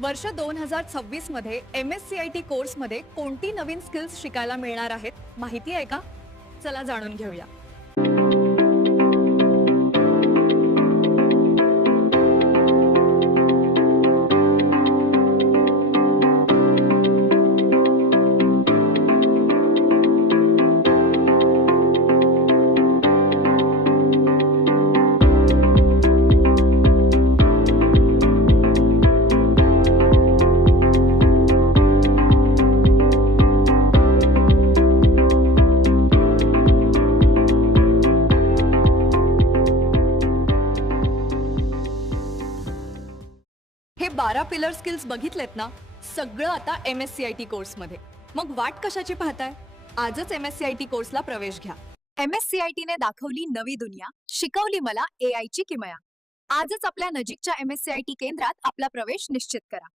वर्ष 2026 मध्ये MSCIT कोर्समध्ये कोणती नवीन स्किल्स शिकायला मिळणार आहेत माहिती आहे का? चला जाणून घेऊया. हे 12 पिलर स्किल्स बघितलेत ना, सगळं आता MSCIT कोर्समध्ये. मग वाट कशाची पाहताय? आजच MSCIT कोर्सला प्रवेश घ्या. MSCIT ने दाखवली नवी दुनिया, शिकवली मला AI ची किमया. आजच आपल्या नजीकच्या MSCIT केंद्रात आपला प्रवेश निश्चित करा.